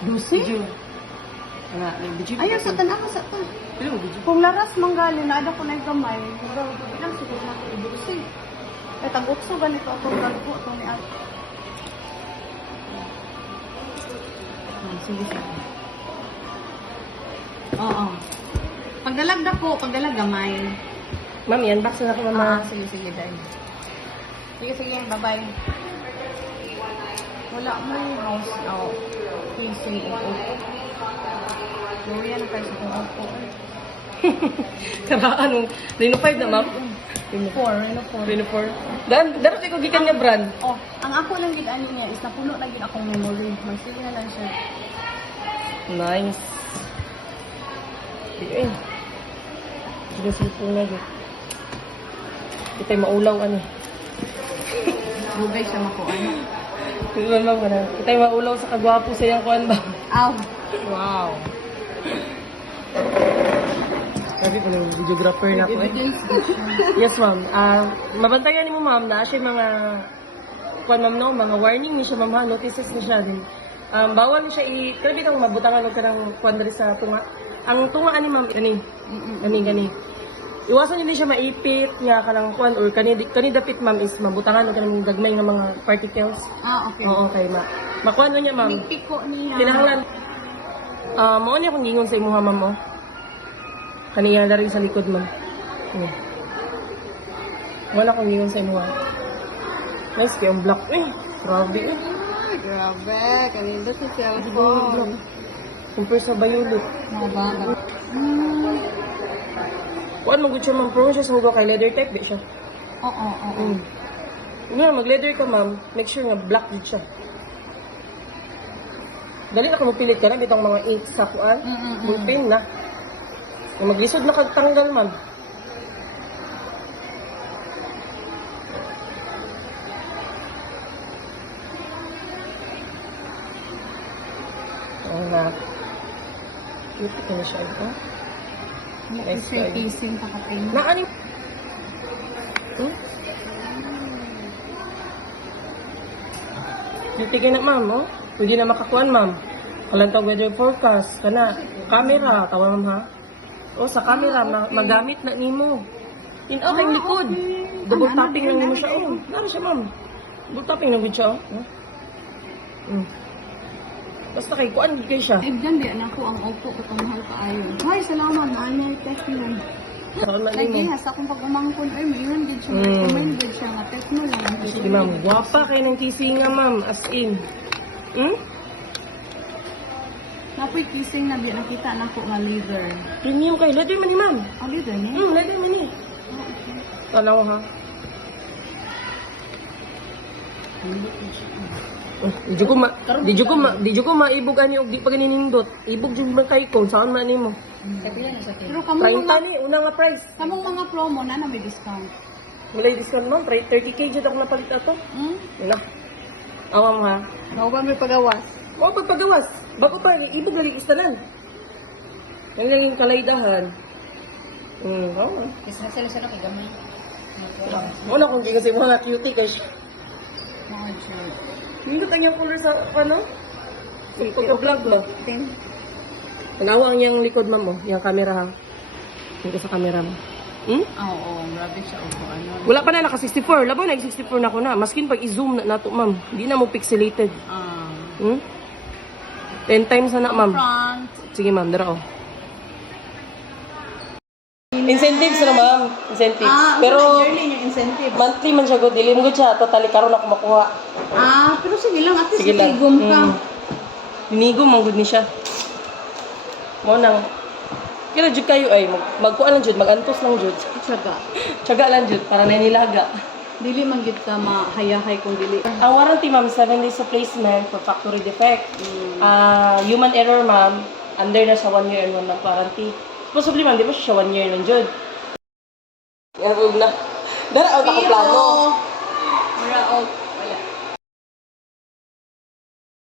Dusi? Video. Ana, video. Ayaw sa tanawa sa to. Pero video. Kung laras manggali na ada ko na gamay, lang siguro na ko dusi. Kaya tag-ukso ganito itong galpo itong ni Ate. Sige sige. Oo. Pagdalag na po, pagdalag gamay. Ma'am, yan box na ako mama. Sige, sige, dahil. Sige, sige, bye-bye. Wala mo yung house. Oh. Casing o opo. Gloria na tayo sa kong opo. Karaan mo. Reno 5 na ma'am. Reno 4. Reno 4. Dapat ko gikan niya brand. Oh, ang ako lang gid ani niya is napuno na gid akong memory. Magsige na lang siya. Nice. Sige. Sige cellphone na gid. Kita maulaw ano. Dugay siya mako ano. Sige ma'am kana. Kita maulaw sa kagwapo sa iyang kuan ba. Aw. Wow. Sabi ko ng videographer na ako eh. Evidence gid siya. Yes ma'am. Mabantayan ni mo ma'am na siya mga kuan ma'am no, mga warning ni siya ma'am ha, notices ni siya din. Bawal ni siya grabe itong mabutangan og kanang kuan diri sa tunga. Ang tunga ani ma'am gani. Iwasan niyo din siya maipit nga kanang kuan or kani dapit ma'am is mabutangan og kanang gagmay nga mga particles. Okay. Oo, okay ma. Makuan niya ma'am. Piko niya. Kinahanglan. Mao ni akong gingon sa imuha ma'am oh. Kaniya na rin sa likod ma'am. Wala akong gingon sa imuha. Nice kayong black eh. Grabe eh. Grabe, kanina si cellphone. Compare sa violet. Mababa. Kuan mo gud siya ma'am, pro siya sa mga kay leather type di siya. Oo. Nga mag-leather ka ma'am, make sure nga black gud siya. Dali na ka mapilit ka na bitong mga ink sa kuan. Bulpin na. Kung maglisod na kagtanggal ma'am. Na. Cute ka na siya ito. Nice Kasi guy. casing pakatin. Na ano? Titigin na ma'am, oh. Pwede na makakuan ma'am. Kalantang weather forecast. Kana, camera, tawa ma'am ha. O, sa camera, magamit na nimo. In-out ang likod. Double tapping lang nimo siya. Oh, nara siya ma'am. Double tapping lang siya. Oh. Basta kay kuan kay siya. Dyan di ako ang opo ko mahal kaayo. Hoy, salamat na may test mo. Saan na Lagi nimo? hasta kung pag-umangkon ay mayroon gid siya. Recommend gid siya nga test mo lang. Sige ma'am, guwapa kayo ng kisinga ma'am. As in. Napoy kissing na di nakita na ko nga liver. Premium kayo. Leather man ni ma'am. Liver ni? Leather man ni. Tanaw ha. Di ko maibog ani og di pa ganinindot. Ibog jud man kay ko saan man nimo. Pero kamong 30 mga ni una nga price. mga promo na may discount. Walay discount ma'am, 30k jud ako napalit ato. Wala. Awam ha. Mao ba may pagawas? O pagpagawas. Bago pa ibog gali istanan. Yan lang yung kalaydahan. Oo. Isa sila sa gamay. Wala kung di kasi mga cutie kay Mga joke. hindi ko tanyang color sa ano? Pagka-vlog mo. Ting. Tanawa ang yung likod ma'am mo, yung camera ha. Yung sa camera mo. Oo, grabe siya upo ano. Wala pa na naka 64. Labo na 64 na ako na. Maskin pag i-zoom na nato ma'am. Hindi na mo pixelated. 10 times na ma'am. Front. Sige ma'am, dara oh. Incentives na ma'am. Incentives. Pero yearly yung incentive. monthly man siya go. Dili mo siya. Totally karon ako makuha. Pero sige lang, at least Sige lang. itigom ka. Linigom ang good ni siya. Mo nang kira jud kayo ay magkuan lang jud, magantos lang jud. Tsaga. Tiyaga lang jud para na nilaga. Dili man gid ka mahayahay kung dili. Ang warranty ma'am 7 days replacement for factory defect. Human error ma'am, under na sa 1 year and 1 month warranty. Possibly ma'am, di ba siya 1 year lang jud. Yan na. Dara ako plano. Mura og